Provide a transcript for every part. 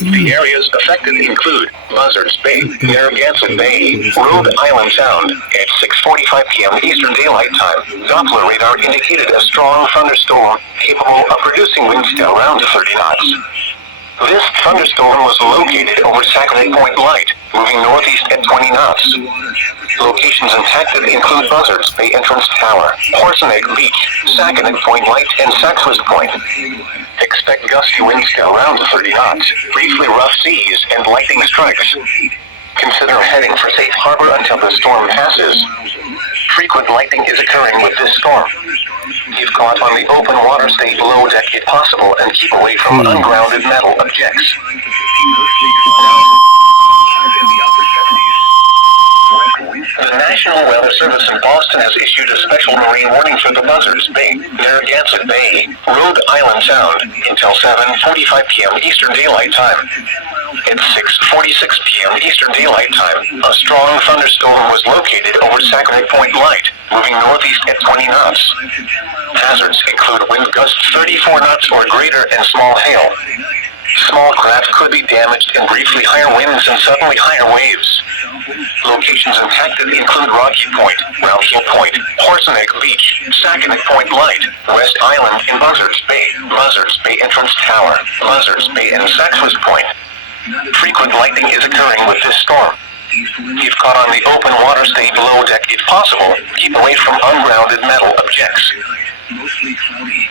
The areas affected include Buzzards Bay, Narragansett Bay, Rhode Island Sound. At 6:45 p.m. Eastern Daylight Time, Doppler radar indicated a strong thunderstorm capable of producing winds to around 30 knots. This thunderstorm was located over Sackett Point Light, moving northeast at 20 knots. Locations impacted include Buzzards Bay Entrance Tower, Horse Neck Beach, Sackett Point Light, and Saxwist Point. Expect gusty winds to around 30 knots, briefly rough seas, and lightning strikes. Consider heading for safe harbor until the storm passes. Frequent lightning is occurring with this storm. If caught on the open water, stay below deck if possible and keep away from ungrounded metal objects. The National Weather Service in Boston has issued a special marine warning for the Buzzards Bay, Narragansett Bay, Rhode Island Sound until 7:45 p.m. Eastern Daylight Time. At 6:46 p.m. Eastern Daylight Time, a strong thunderstorm was located over Sackett Point Light, moving northeast at 20 knots. Hazards include wind gusts 34 knots or greater and small hail. Small craft could be damaged and briefly higher winds and suddenly higher waves. Locations impacted include Rocky Point, Round Hill Point, Horse Neck Beach, Sackett Point Light, West Island in Buzzards Bay Entrance Tower, Buzzards Bay and Saxwist Point. Frequent lightning is occurring with this storm. If caught on the open water, stay below deck if possible. Keep away from ungrounded metal objects. Mostly cloudy.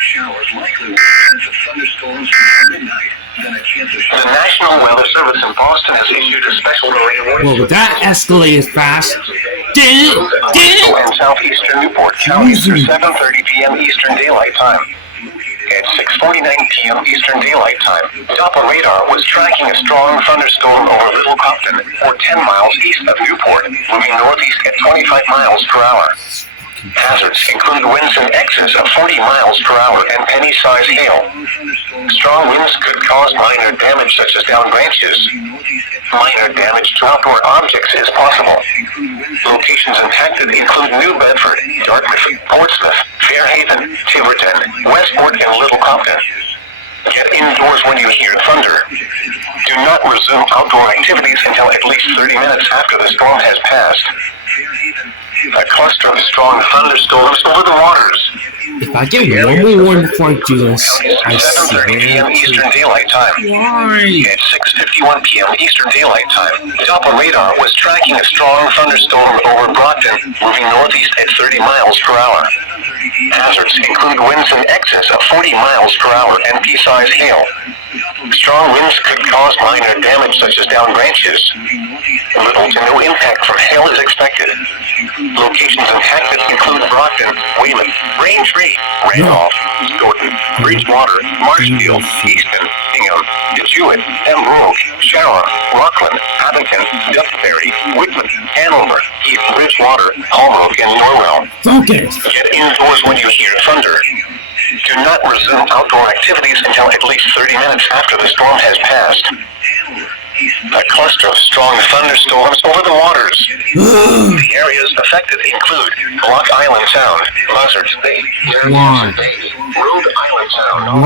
Showers likely with a chance of thunderstorms until midnight. The National Weather Service in Boston has issued a special marine warning. Whoa, that escalated fast. And southeastern Newport counties through 7:30 p.m. Eastern Daylight Time. At 6:49 p.m. Eastern Daylight Time, Doppler radar was tracking a strong thunderstorm over Little Compton, or 10 miles east of Newport, moving northeast at 25 miles per hour. Hazards include winds in excess of 40 miles per hour and penny-sized hail. Strong winds could cause minor damage such as downed branches. Minor damage to outdoor objects is possible. Locations impacted include New Bedford, Dartmouth, Portsmouth, Fairhaven, Tiverton, Westport, and Little Compton. Get indoors when you hear thunder. Do not resume outdoor activities until at least 30 minutes after the storm has passed. A cluster of strong thunderstorms over the waters. If I get one before I do this, I 7:30 p.m. Eastern Daylight Time. Why? At 6:51 p.m. Eastern Daylight Time, Doppler radar was tracking a strong thunderstorm over Brockton, moving northeast at 30 miles per hour. Hazards include winds in excess of 40 miles per hour and pea-sized hail. Strong winds could cause minor damage such as downed branches. Little to no impact from hail is expected. Locations impacted include Brockton, Weymouth, Braintree, Randolph, Stoughton, Bridgewater, Marshfield, Easton, Hingham, Detuit, Pembroke, Sharon, Rockland, Abington, Duxbury, Whitman, Hanover, East Bridgewater, Holbrook, and Norwell. Focus! Get indoors when you hear thunder. Do not resume outdoor activities until at least 30 minutes after the storm has passed. A cluster of strong thunderstorms over the waters. The areas affected include Block Island Sound, Buzzards Bay, Narragansett Bay, Rhode Island Sound,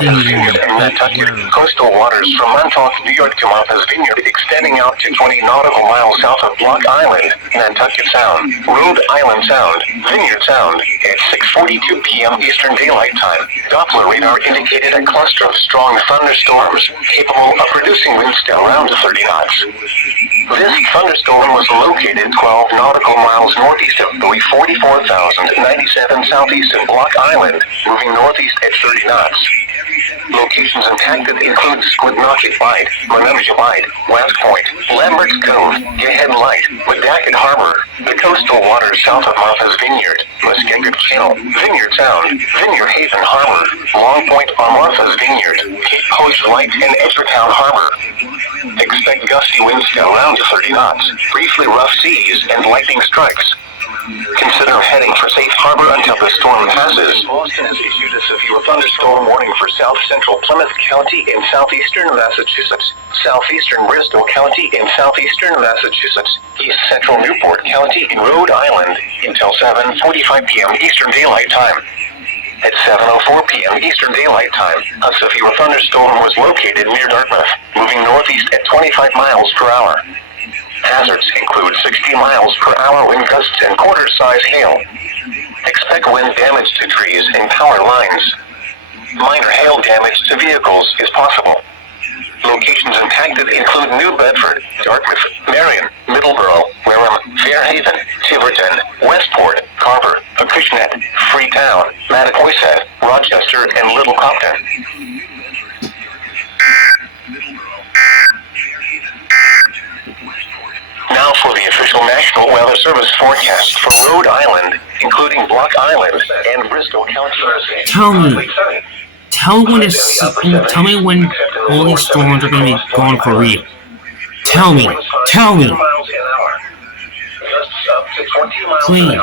and Nantucket. Coastal waters from Montauk, New York to Martha's Vineyard extending out to 20 nautical miles south of Block Island, Nantucket Sound, Rhode Island Sound, Vineyard Sound. At 6:42 p.m. Eastern Daylight Time, Doppler radar indicated a cluster of strong thunderstorms capable of producing winds to around 30 knots. This thunderstorm was located 12 nautical miles northeast of buoy 44,097 southeast of Block Island, moving northeast at 30 knots. Locations impacted include Squidnocket Bight, Monomoja Bight, West Point, Lambert's Cove, Gahead Light, Wadakit Harbor, the coastal waters south of Martha's Vineyard, Muskegit Channel, Vineyard Sound, Vineyard Haven Harbor, Long Point on Martha's Vineyard, Cape Hoge Light, and Edgertown Harbor. Expect gusty winds to around 30 knots, briefly rough seas, and lightning strikes. Consider heading for safe harbor until the storm passes. Boston has issued a severe thunderstorm warning for south central Plymouth County in southeastern Massachusetts, southeastern Bristol County in southeastern Massachusetts, east central Newport County in Rhode Island until 7:45 p.m. Eastern Daylight Time. At 7:04 p.m. Eastern Daylight Time, a severe thunderstorm was located near Dartmouth, moving northeast at 25 miles per hour. Hazards include 60 miles per hour wind gusts and quarter-size hail. Expect wind damage to trees and power lines. Minor hail damage to vehicles is possible. Locations impacted include New Bedford, Dartmouth, Marion, Middleborough, Wareham, Fairhaven, Tiverton, Westport, Carver, Acushnet, Freetown, Mattapoisett, Rochester, and Little Compton. Now for the official National Weather Service forecast for Rhode Island, including Block Island and Bristol County. Tell me when all these storms are going to be gone for real. Tell me. Please.